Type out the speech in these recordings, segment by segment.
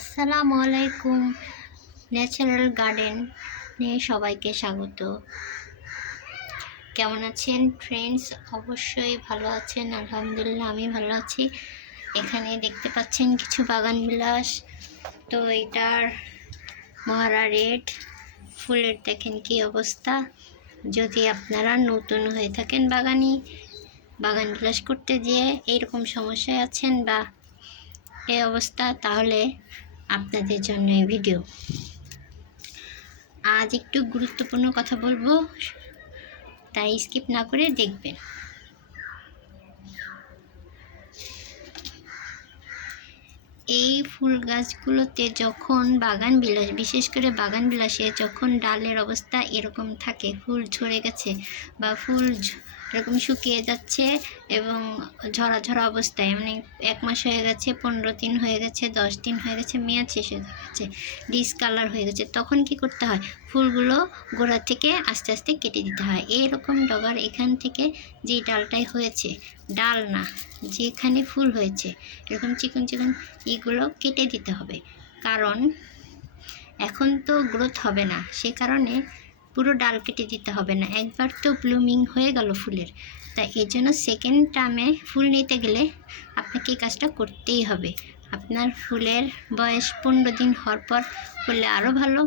আসসালামু আলাইকুম। Natural garden নিয়ে সবাইকে স্বাগত। কেমন আছেন ফ্রেন্ডস? অবশ্যই ভালো আছেন। আলহামদুলিল্লাহ আমি ভালো আছি। এখানে দেখতে পাচ্ছেন কিছু বাগান বিলাস। তো এটার মহারা রেড ফুলের দেখেন কি অবস্থা। যদি আপনারা নতুন হয়ে থাকেন বাগান বিলাস করতে গিয়ে এইরকম সমস্যায় আছেন বা এই অবস্থা, তাহলে আপনাদের জন্য এই ভিডিও। আজ একটু গুরুত্বপূর্ণ কথা বলবো, তাই স্কিপ না করে দেখবেন। এই ফুল গাছগুলোতে যখন বিশেষ করে বাগান বিলাসে যখন ডালের অবস্থা এরকম থাকে, ফুল ঝরে গেছে বা ফুল এরকম শুকিয়ে যাচ্ছে এবং ঝরা অবস্থায়, মানে 1 মাস হয়ে গেছে, 15 দিন হয়ে গেছে, 10 দিন হয়ে গেছে, মেয়াদ শেষ হয়ে গেছে, ডিসকালার হয়ে গেছে, তখন কি করতে হয়? ফুলগুলো গোড়া থেকে আস্তে আস্তে কেটে দিতে হয়। এরকম ডগার এখান থেকে যে ডালটাই হয়েছে, ডাল না, যেখানে ফুল হয়েছে এরকম চিকন চিকন এগুলো কেটে দিতে হবে। কারণ এখন তো গ্রোথ হবে না, সে কারণে পুরো ডাল কেটে দিতে হবে না। একবার তো ব্লুমিং হয়ে গেল ফুলের, তাই এর জন্য সেকেন্ড টার্মে ফুল নিতে গেলে আপনাকে এই কাজটা করতেই হবে। আপনার ফুলের বয়স 15 দিন হওয়ার পর করলে আরও ভালো।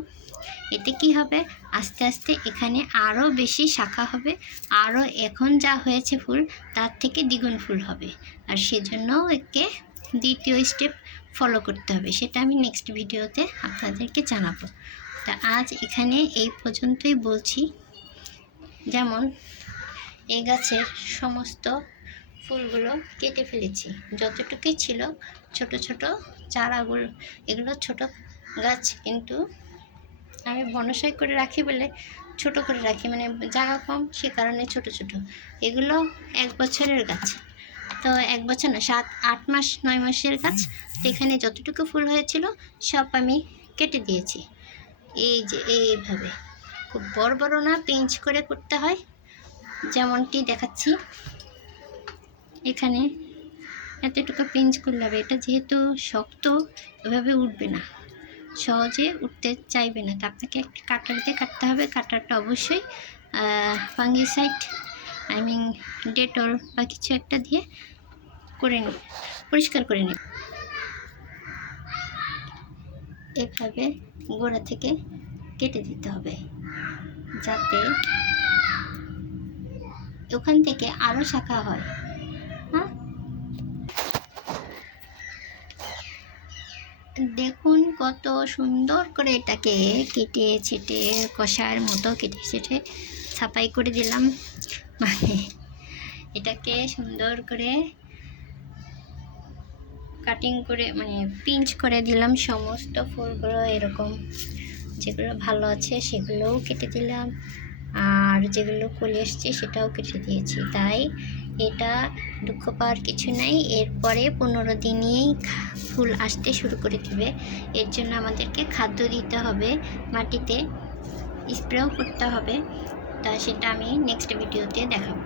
এতে কি হবে? আস্তে আস্তে এখানে আরও বেশি শাখা হবে, আরও এখন যা হয়েছে ফুল তার থেকে দ্বিগুণ ফুল হবে। আর সেজন্য একে দ্বিতীয় স্টেপ ফলো করতে হবে, সেটা আমি নেক্সট ভিডিওতে আপনাদেরকে জানাবো। তা আজ এখানে এই পর্যন্তই বলছি। যেমন এই গাছের সমস্ত ফুলগুলো কেটে ফেলেছি, যতটুকুই ছিল ছোট ছোট চারাগুলো। এগুলো ছোট গাছ, কিন্তু আমি বনসাই করে রাখি বলে ছোট করে রাখি, মানে জায়গা কম, সে কারণে ছোট ছোট। এগুলো 1 বছরের গাছ, তো 1 বছর না, 7-8 মাস 9 মাসের গাছ। তো এখানে যতটুকু ফুল হয়েছিল সব আমি কেটে দিয়েছি। এই যে এইভাবে খুব বড় বড় না, পিঞ্চ করে করতে হয়, যেমনটি দেখাচ্ছি। এখানে এতটুকু পিঞ্চ করলে হবে। এটা যেহেতু শক্ত, এভাবে উঠবে না, সহজে উঠতে চাইবে না, তো আপনাকে একটা কাটার দিয়ে কাটতে হবে। কাটারটা অবশ্যই ফাঙ্গিসাইড, ডেটল বা কিছু একটা দিয়ে করে নিন, পরিষ্কার করে নিন। এভাবে গোড়া থেকে কেটে দিতে হবে, যাতে ওখান থেকে আরও শাখা হয়। হ্যাঁ, দেখুন কত সুন্দর করে এটাকে কেটে ছেটে কষার মতো কেটে ছেটে ছাপাই করে দিলাম। মানে এটাকে সুন্দর করে কাটিং করে, মানে পিঞ্চ করে দিলাম। সমস্ত ফুলগুলো এরকম যেগুলো ভালো আছে সেগুলোও কেটে দিলাম, আর যেগুলো কলি আসছে সেটাও কেটে দিয়েছি। তাই এটা দুঃখ পাওয়ার কিছু নাই। এরপরে 15 দিনেই ফুল আসতে শুরু করে দেবে। এর জন্য আমাদেরকে খাদ্য দিতে হবে, মাটিতে স্প্রেও করতে হবে। তা সেটা আমি নেক্সট ভিডিওতে দেখাবো।